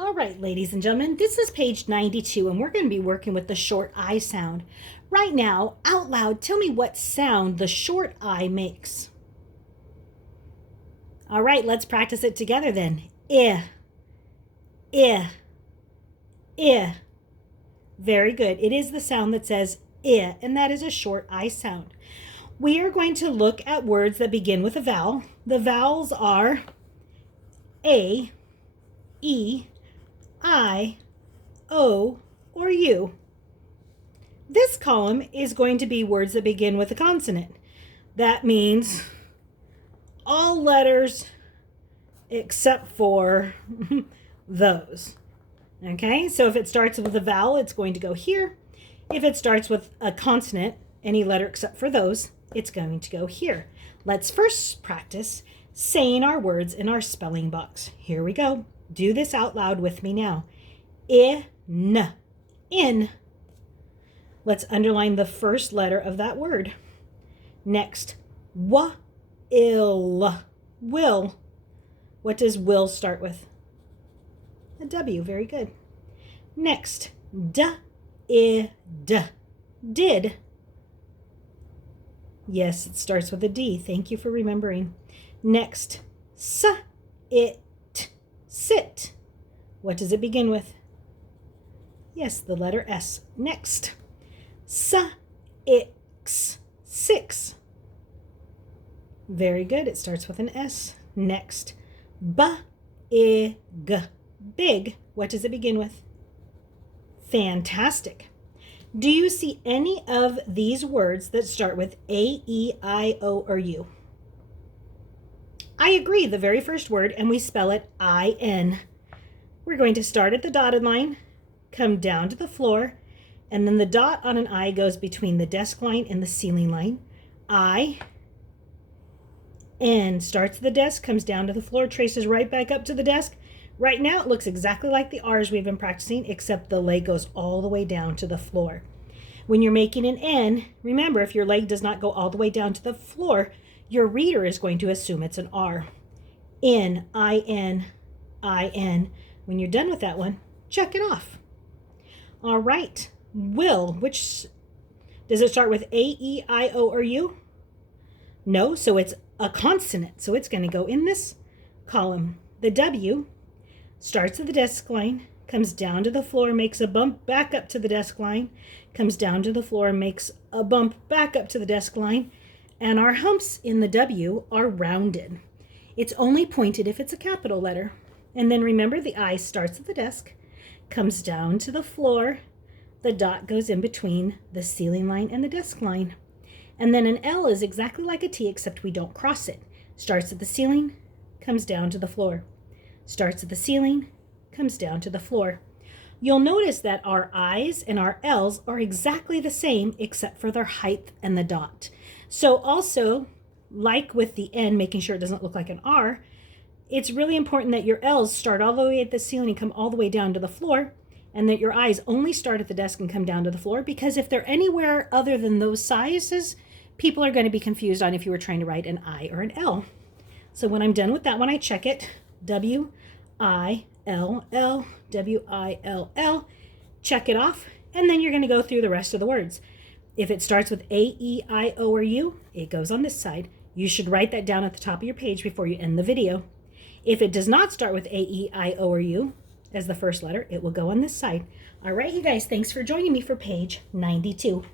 All right, ladies and gentlemen, this is page 92, and we're going to be working with the short I sound. Right now, out loud, tell me what sound the short I makes. All right, let's practice it together then. I. Very good. It is the sound that says I, and that is a short I sound. We are going to look at words that begin with a vowel. The vowels are A, E, I, O, or U. This column is going to be words that begin with a consonant. That means all letters except for those. Okay, so if it starts with a vowel, it's going to go here. If it starts with a consonant, any letter except for those, it's going to go here. Let's first practice saying our words in our spelling box. Here we go. Do this out loud with me now. In. Let's underline the first letter of that word. Next, will. Will. What does will start with? A W. Very good. Next, did. Yes, it starts with a D. Thank you for remembering. Next, sit. What does it begin with? Yes, the letter S. Next, six. Very good. It starts with an S. Next, big. What does it begin with? Fantastic. Do you see any of these words that start with A, E, I, O, or U? I agree, the very first word, and we spell it I-N. We're going to start at the dotted line, come down to the floor, and then the dot on an I goes between the desk line and the ceiling line. I-N starts at the desk, comes down to the floor, traces right back up to the desk. Right now, it looks exactly like the R's we've been practicing, except the leg goes all the way down to the floor. When you're making an N, remember, if your leg does not go all the way down to the floor, your reader is going to assume it's an R. I-N. When you're done with that one, check it off. All right. Will, which, does it start with A, E, I, O, or U? No, so it's a consonant, so it's going to go in this column. The W starts at the desk line, comes down to the floor, makes a bump back up to the desk line, comes down to the floor, makes a bump back up to the desk line, and our humps in the W are rounded. It's only pointed if it's a capital letter. And then remember, the I starts at the desk, comes down to the floor, the dot goes in between the ceiling line and the desk line. And then an L is exactly like a T, except we don't cross it. Starts at the ceiling, comes down to the floor. Starts at the ceiling, comes down to the floor. You'll notice that our I's and our L's are exactly the same except for their height and the dot. So also, like with the N, making sure it doesn't look like an R, it's really important that your L's start all the way at the ceiling and come all the way down to the floor, and that your I's only start at the desk and come down to the floor, because if they're anywhere other than those sizes, people are going to be confused on if you were trying to write an I or an L. So when I'm done with that one, I check it. W-I-L-L, W-I-L-L, check it off, and then you're going to go through the rest of the words. If it starts with A, E, I, O, or U, it goes on this side. You should write that down at the top of your page before you end the video. If it does not start with A, E, I, O, or U as the first letter, it will go on this side. All right, you guys, thanks for joining me for page 92.